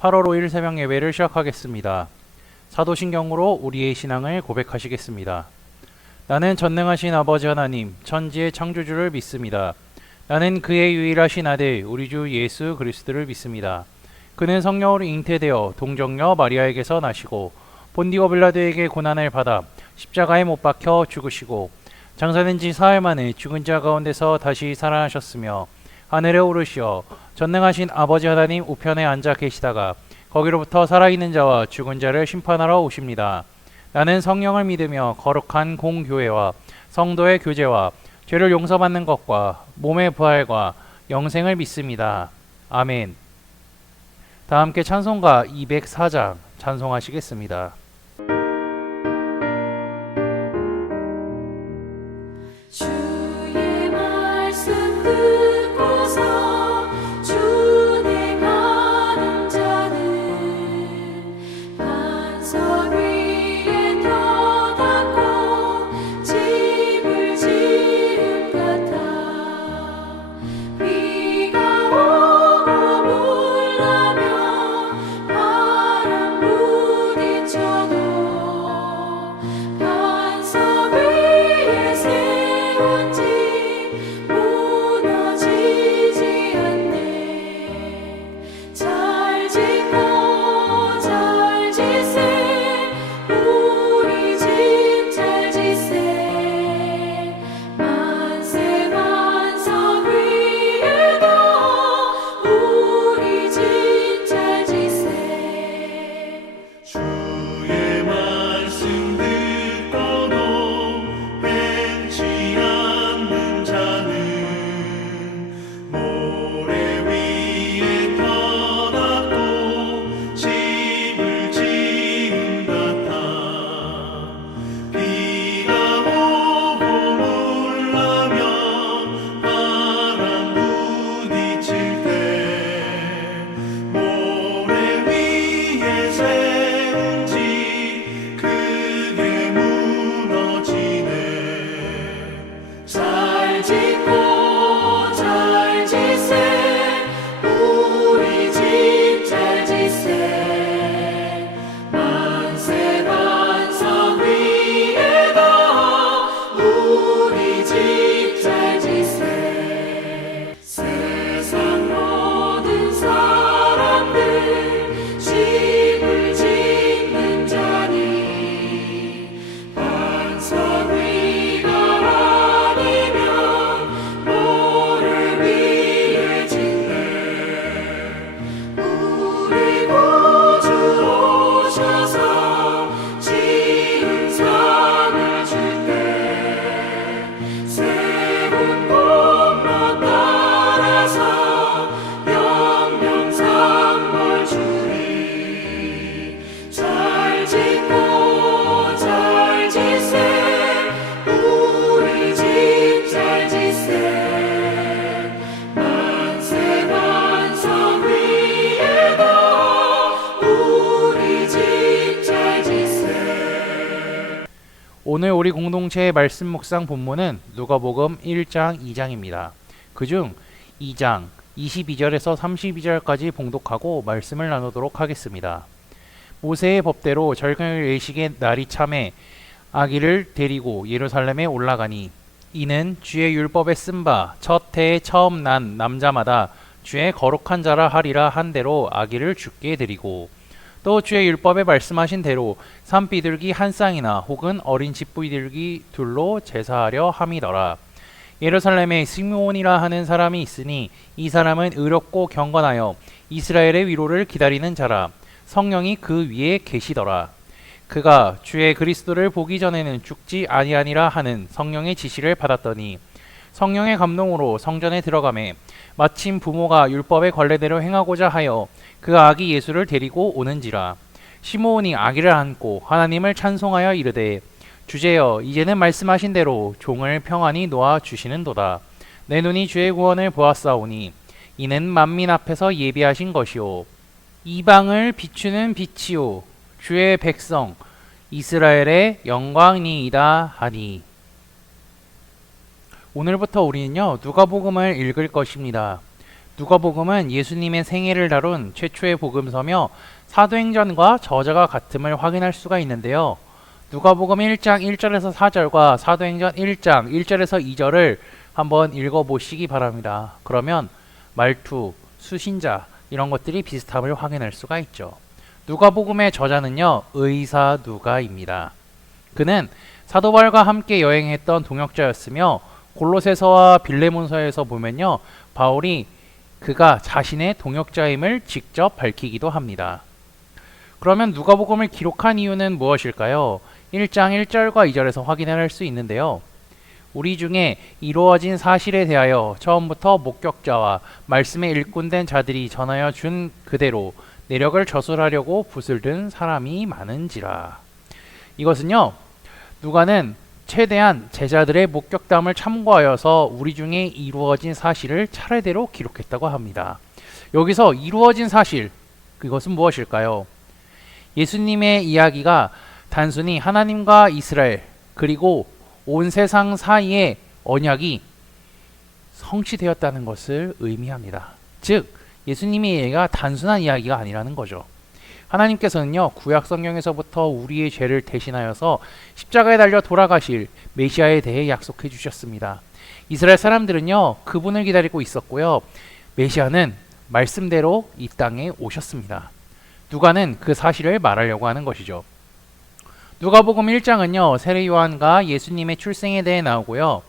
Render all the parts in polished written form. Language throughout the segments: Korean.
8월 5일 새벽 예배를 시작하겠습니다. 사도신경으로 우리의 신앙을 고백하시겠습니다. 나는 전능하신 아버지 하나님, 천지의 창조주를 믿습니다. 나는 그의 유일하신 아들, 우리 주 예수 그리스도를 믿습니다. 그는 성령으로 잉태되어 동정녀 마리아에게서 나시고 본디오 빌라도에게 고난을 받아 십자가에 못 박혀 죽으시고 장사된 지 사흘 만에 죽은 자 가운데서 다시 살아나셨으며 하늘에 오르시어 전능하신 아버지 하나님 우편에 앉아 계시다가 거기로부터 살아있는 자와 죽은 자를 심판하러 오십니다. 나는 성령을 믿으며 거룩한 공교회와 성도의 교제와 죄를 용서받는 것과 몸의 부활과 영생을 믿습니다. 아멘. 다 함께 찬송가 204장 찬송하시겠습니다. 주의 말씀 듣고서 주내 가는 자는 반석 위에 터닫고 집을 지은 같아. 비가 오고 물나며 바람 부딪혀도 반석 위에 세운 집 무너지지 않네. 잘 짓고 잘 지세 우리 집 잘 지세. 만세 반석 위에도 우리 집 잘 지세. 주의 말씀 듣고도 행치 않는 자는 모래 위에 터닫고 집을 지은 같아. 비가 오고 물나며 바람 부딪힐 때 모래 위에 세운 집 크게 무너지네. 잘 짓고 잘 지세 우리 집 잘 지세. 만세 반석 위에도 우리 집 잘 지세. 세상 모든 사람들 집을 짓는 자니 반석 위가 아니면 모래 위에 짓네. 우리 구주 오셔서 지은 상을 줄때 세운 공로 따라서 영영상벌 주리. 잘 짓고 잘 지세 우리 집 잘 지세. 만세 반석 위에도 우리 집 잘 지세. 오늘 우리 공동체의 말씀 묵상 본문은 누가복음 1장 2장입니다. 그중 2장 22절에서 32절까지 봉독하고 말씀을 나누도록 하겠습니다. 모세의 법대로 절경을 예식의 날이 참에 아기를 데리고 예루살렘에 올라가니 이는 주의 율법에 쓴 바 첫 해에 처음 난 남자마다 주의 거룩한 자라 하리라 한 대로 아기를 주께 드리고 또 주의 율법에 말씀하신 대로 산비둘기 한 쌍이나 혹은 어린 집비둘기 둘로 제사하려 함이더라. 예루살렘에 시므온이라 하는 사람이 있으니 이 사람은 의롭고 경건하여 이스라엘의 위로를 기다리는 자라. 성령이 그 위에 계시더라. 그가 주의 그리스도를 보기 전에는 죽지 아니하니라 하는 성령의 지시를 받았더니 성령의 감동으로 성전에 들어가매 마침 부모가 율법의 관례대로 행하고자 하여 그 아기 예수를 데리고 오는지라. 시므온이 아기를 안고 하나님을 찬송하여 이르되 주제여 이제는 말씀하신 대로 종을 평안히 놓아 주시는도다. 내 눈이 주의 구원을 보았사오니 이는 만민 앞에서 예비하신 것이요 이방을 비추는 빛이요 주의 백성 이스라엘의 영광이니이다 하니. 오늘부터 우리는요 누가복음을 읽을 것입니다. 누가복음은 예수님의 생애를 다룬 최초의 복음서며 사도행전과 저자가 같음을 확인할 수가 있는데요. 누가복음 1장 1절에서 4절과 사도행전 1장 1절에서 2절을 한번 읽어보시기 바랍니다. 그러면 말투, 수신자 이런 것들이 비슷함을 확인할 수가 있죠. 누가복음의 저자는요, 의사 누가입니다. 그는 사도 바울과 함께 여행했던 동역자였으며 골로새서와 빌레몬서에서 보면요, 바울이 그가 자신의 동역자임을 직접 밝히기도 합니다. 그러면 누가복음을 기록한 이유는 무엇일까요? 1장 1절과 2절에서 확인할 수 있는데요. 우리 중에 이루어진 사실에 대하여 처음부터 목격자와 말씀에 일꾼된 자들이 전하여 준 그대로 내력을 저술하려고 붓을 든 사람이 많은지라. 이것은요, 누가는 최대한 제자들의 목격담을 참고하여서 우리 중에 이루어진 사실을 차례대로 기록했다고 합니다. 여기서 이루어진 사실, 그것은 무엇일까요? 예수님의 이야기가 단순히 하나님과 이스라엘 그리고 온 세상 사이의 언약이 성취되었다는 것을 의미합니다. 즉, 예수님의 이야기가 단순한 이야기가 아니라는 거죠. 하나님께서는요, 구약 성경에서부터 우리의 죄를 대신하여서 십자가에 달려 돌아가실 메시아에 대해 약속해 주셨습니다. 이스라엘 사람들은요, 그분을 기다리고 있었고요, 메시아는 말씀대로 이 땅에 오셨습니다. 누가는 그 사실을 말하려고 하는 것이죠. 누가복음 1장은요, 세례 요한과 예수님의 출생에 대해 나오고요,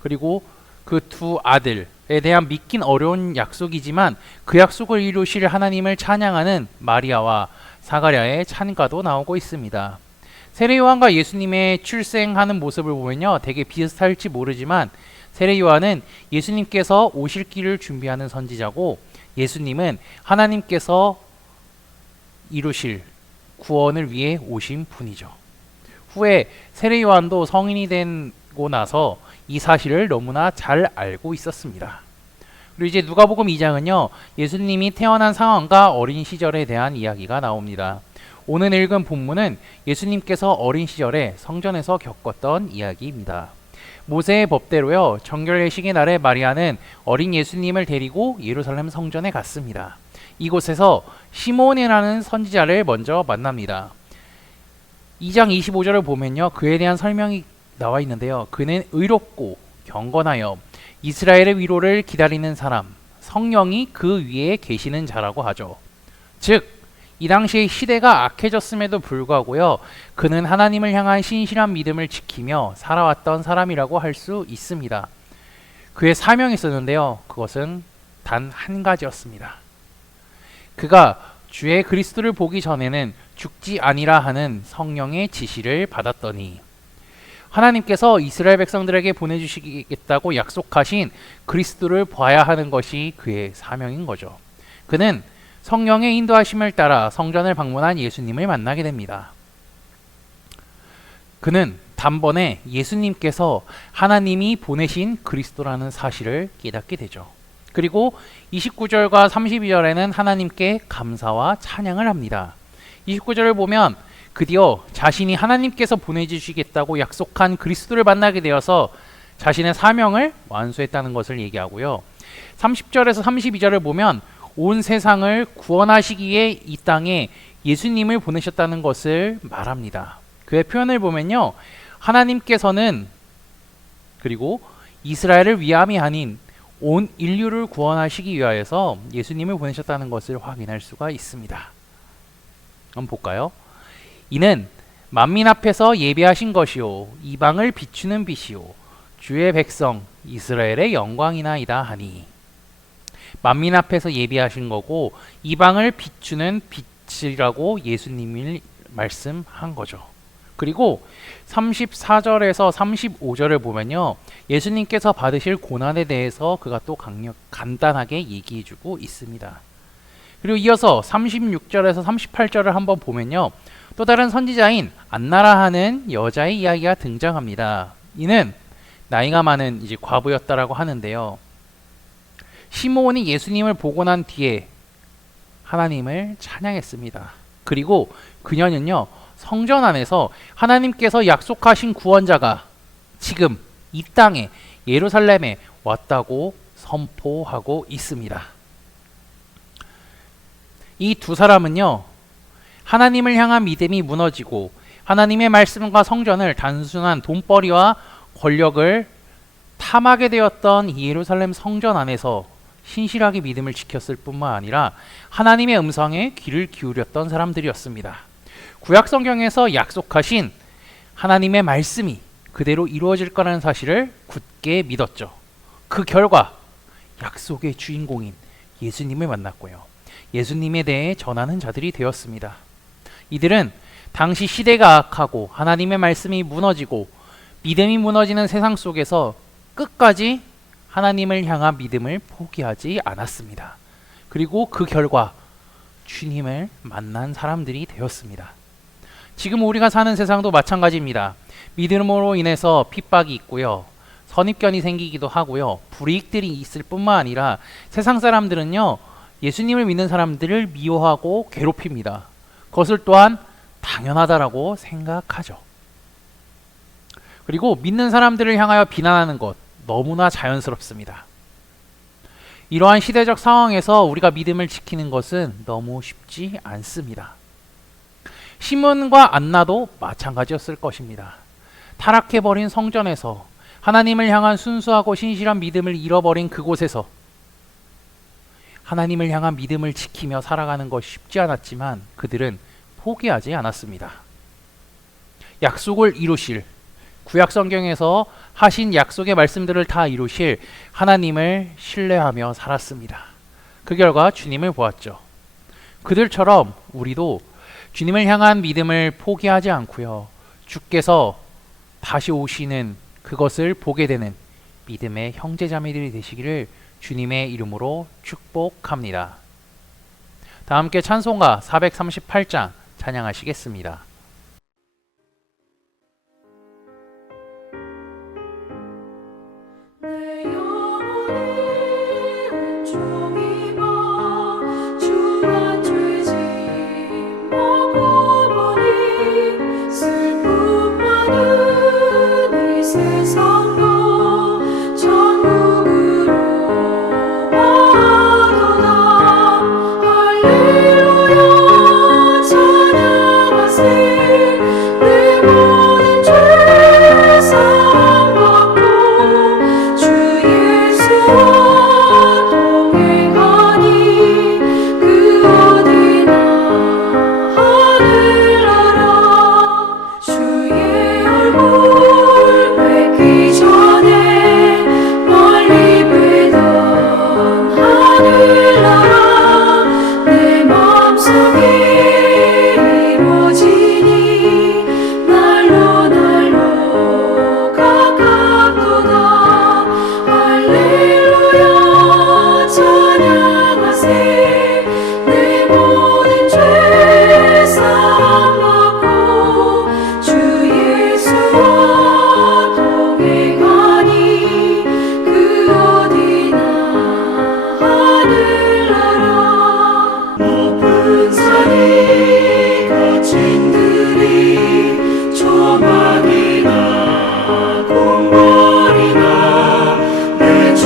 그리고 그 두 아들에 대한 믿긴 어려운 약속이지만 그 약속을 이루실 하나님을 찬양하는 마리아와 사가랴의 찬가도 나오고 있습니다. 세례 요한과 예수님의 출생하는 모습을 보면요, 되게 비슷할지 모르지만 세례 요한은 예수님께서 오실 길을 준비하는 선지자고, 예수님은 하나님께서 이루실 구원을 위해 오신 분이죠. 후에 세례 요한도 성인이 되고 나서 이 사실을 너무나 잘 알고 있었습니다. 그리고 이제 누가복음 2장은요, 예수님이 태어난 상황과 어린 시절에 대한 이야기가 나옵니다. 오늘 읽은 본문은 예수님께서 어린 시절에 성전에서 겪었던 이야기입니다. 모세의 법대로요, 정결 예식의 날에 마리아는 어린 예수님을 데리고 예루살렘 성전에 갔습니다. 이곳에서 시몬이라는 선지자를 먼저 만납니다. 2장 25절을 보면요, 그에 대한 설명이 나와 있는데요. 그는 의롭고 경건하여 이스라엘의 위로를 기다리는 사람, 성령이 그 위에 계시는 자라고 하죠. 즉, 이 당시의 시대가 악해졌음에도 불구하고요, 그는 하나님을 향한 신실한 믿음을 지키며 살아왔던 사람이라고 할 수 있습니다. 그의 사명이 있었는데요, 그것은 단 한 가지였습니다. 그가 주의 그리스도를 보기 전에는 죽지 아니라 하는 성령의 지시를 받았더니, 하나님께서 이스라엘 백성들에게 보내주시겠다고 약속하신 그리스도를 봐야 하는 것이 그의 사명인 거죠. 그는 성령의 인도하심을 따라 성전을 방문한 예수님을 만나게 됩니다. 그는 단번에 예수님께서 하나님이 보내신 그리스도라는 사실을 깨닫게 되죠. 그리고 29절과 32절에는 하나님께 감사와 찬양을 합니다. 29절을 보면 드디어 자신이 하나님께서 보내주시겠다고 약속한 그리스도를 만나게 되어서 자신의 사명을 완수했다는 것을 얘기하고요. 30절에서 32절을 보면 온 세상을 구원하시기에 이 땅에 예수님을 보내셨다는 것을 말합니다. 그의 표현을 보면요, 하나님께서는 그리고 이스라엘을 위함이 아닌 온 인류를 구원하시기 위하여서 예수님을 보내셨다는 것을 확인할 수가 있습니다. 한번 볼까요? 이는 만민 앞에서 예비하신 것이요 이방을 비추는 빛이요 주의 백성 이스라엘의 영광이나이다 하니, 만민 앞에서 예비하신 거고 이방을 비추는 빛이라고 예수님이 말씀한 거죠. 그리고 34절에서 35절을 보면요, 예수님께서 받으실 고난에 대해서 그가 또 간단하게 얘기해주고 있습니다. 그리고 이어서 36절에서 38절을 한번 보면요, 또 다른 선지자인 안나라 하는 여자의 이야기가 등장합니다. 이는 나이가 많은 이제 과부였다라고 하는데요, 시므온이 예수님을 보고 난 뒤에 하나님을 찬양했습니다. 그리고 그녀는요, 성전 안에서 하나님께서 약속하신 구원자가 지금 이 땅에 예루살렘에 왔다고 선포하고 있습니다. 이 두 사람은요, 하나님을 향한 믿음이 무너지고 하나님의 말씀과 성전을 단순한 돈벌이와 권력을 탐하게 되었던 이 예루살렘 성전 안에서 신실하게 믿음을 지켰을 뿐만 아니라 하나님의 음성에 귀를 기울였던 사람들이었습니다. 구약 성경에서 약속하신 하나님의 말씀이 그대로 이루어질 거라는 사실을 굳게 믿었죠. 그 결과 약속의 주인공인 예수님을 만났고요. 예수님에 대해 전하는 자들이 되었습니다. 이들은 당시 시대가 악하고 하나님의 말씀이 무너지고 믿음이 무너지는 세상 속에서 끝까지 하나님을 향한 믿음을 포기하지 않았습니다. 그리고 그 결과 주님을 만난 사람들이 되었습니다. 지금 우리가 사는 세상도 마찬가지입니다. 믿음으로 인해서 핍박이 있고요. 선입견이 생기기도 하고요. 불이익들이 있을 뿐만 아니라 세상 사람들은요, 예수님을 믿는 사람들을 미워하고 괴롭힙니다. 그것을 또한 당연하다라고 생각하죠. 그리고 믿는 사람들을 향하여 비난하는 것 너무나 자연스럽습니다. 이러한 시대적 상황에서 우리가 믿음을 지키는 것은 너무 쉽지 않습니다. 시몬과 안나도 마찬가지였을 것입니다. 타락해버린 성전에서 하나님을 향한 순수하고 신실한 믿음을 잃어버린 그곳에서 하나님을 향한 믿음을 지키며 살아가는 것이 쉽지 않았지만 그들은 포기하지 않았습니다. 약속을 이루실, 구약 성경에서 하신 약속의 말씀들을 다 이루실 하나님을 신뢰하며 살았습니다. 그 결과 주님을 보았죠. 그들처럼 우리도 주님을 향한 믿음을 포기하지 않고요, 주께서 다시 오시는 그것을 보게 되는 믿음의 형제자매들이 되시기를 주님의 이름으로 축복합니다. 다 함께 찬송가 438장 찬양하시겠습니다. 내 영혼이 은총이 봐 주와 죄짐 먹고 보니 슬픔 많은 이 세상도 천국으로 와도다. 할렐루야 찬양하세. 내 모든 죄 사함받고 주 예수와 동행하니 그 어디나 하늘나라. 주의 얼굴 뵙기 전에 멀리 뵈던 하늘나라 내 마음속에 이루어지니 날로 날로 가깝도다. 할렐루야 찬양하세. 내 모든 죄 사함받고 주 예수와 동행하니 그 어디나 하늘나라. 높은 산이 거친 들이 조망이나 궁궐이나 내 주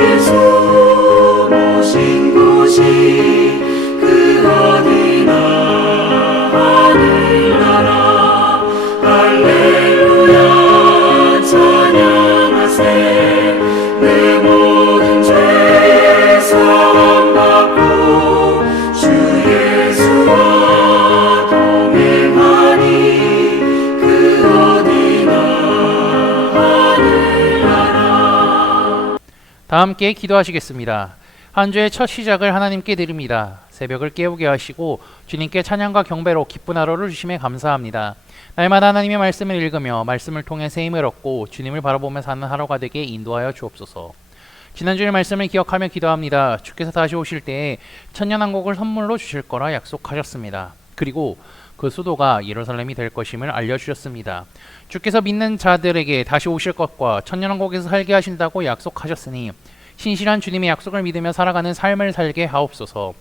예수 모신 곳이 그 어디나 하늘나라. 할렐루야 찬양하세. 내 모든 죄 사함받고 주 예수와 동행하니 그 어디나 하늘나라. 다 함께 기도하시겠습니다. 한 주의 첫 시작을 하나님께 드립니다. 새벽을 깨우게 하시고 주님께 찬양과 경배로 기쁜 하루를 주심에 감사합니다. 날마다 하나님의 말씀을 읽으며 말씀을 통해 새 힘을 얻고 주님을 바라보며 사는 하루가 되게 인도하여 주옵소서. 지난주의 말씀을 기억하며 기도합니다. 주께서 다시 오실 때에 천년왕국을 선물로 주실 거라 약속하셨습니다. 그리고 그 수도가 예루살렘이 될 것임을 알려주셨습니다. 주께서 믿는 자들에게 다시 오실 것과 천년왕국에서 살게 하신다고 약속하셨으니 신실한 주님의 약속을 믿으며 살아가는 삶을 살게 하옵소서.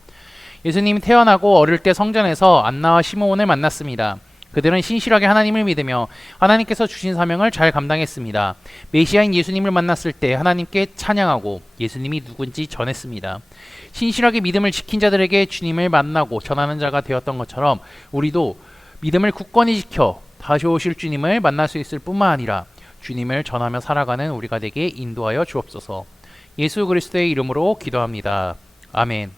예수님이 태어나고 어릴 때 성전에서 안나와 시므온을 만났습니다. 그들은 신실하게 하나님을 믿으며 하나님께서 주신 사명을 잘 감당했습니다. 메시아인 예수님을 만났을 때 하나님께 찬양하고 예수님이 누군지 전했습니다. 신실하게 믿음을 지킨 자들에게 주님을 만나고 전하는 자가 되었던 것처럼 우리도 믿음을 굳건히 지켜 다시 오실 주님을 만날 수 있을 뿐만 아니라 주님을 전하며 살아가는 우리가 되게 인도하여 주옵소서. 예수 그리스도의 이름으로 기도합니다. 아멘.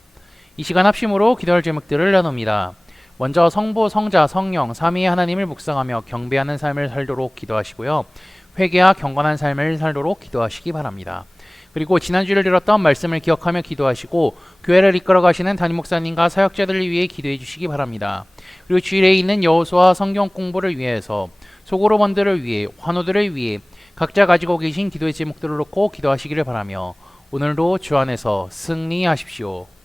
이 시간 합심으로 기도할 제목들을 나눕니다. 먼저 성부, 성자, 성령, 삼위의 하나님을 묵상하며 경배하는 삶을 살도록 기도하시고요. 회개와 경건한 삶을 살도록 기도하시기 바랍니다. 그리고 지난주를 들었던 말씀을 기억하며 기도하시고 교회를 이끌어 가시는 담임 목사님과 사역자들을 위해 기도해 주시기 바랍니다. 그리고 주일에 있는 여호수아 성경 공부를 위해서 소그룹원들을 위해 환우들을 위해 각자 가지고 계신 기도의 제목들을 놓고 기도하시기를 바라며 오늘도 주 안에서 승리하십시오.